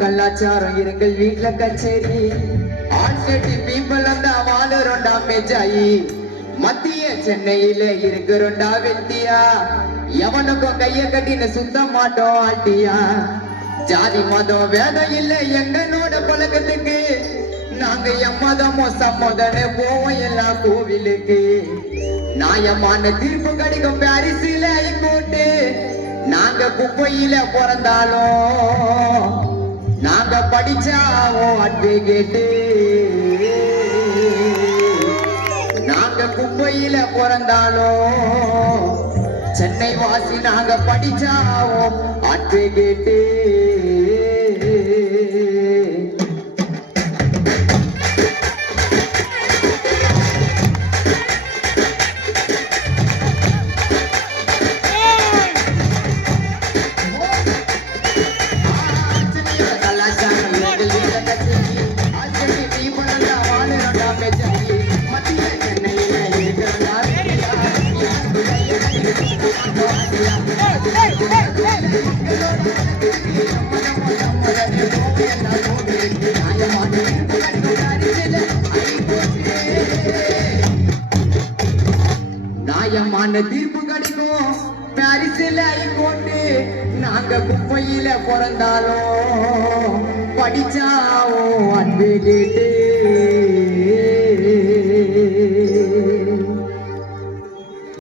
கலாச்சாரம் எங்கள் வீட்ல கச்சேரி ஆல்ரெடி பீப்பிள் அந்த வாழறோண்டா மேஜாயி மத்திய சென்னையில இருக்கிறோண்டா வெட்டியா எவனுக்கும் கைய கட்டின சுத்த மாட்டோம் ஆட்டியா ஜாதி மதம் வேதம் இல்ல எங்களோட பழக்கத்துக்கு நாங்க எம்மதமோ சம்மதனே போவோம் எல்லா கோவிலுக்கு நியாயமான தீர்ப்பு கிடைக்கும் பாரிஸ்ல ஹைகோர்ட்டு நாங்க குப்பையில பிறந்தாலும் நாங்க படிச்சாவோ அட்வொகேட்டு நாங்க குப்பையில பிறந்தாலும் சென்னை வாசி நாங்க படிச்சாவோ அட்வொகேட்டு நியாயமான தீர்ப்பு கிடைக்கும் பாரிஸ்ல ஹைகோர்ட்டு நாங்க குப்பையில பிறந்தாலும் படிச்சாவோ அட்வொகேட்டு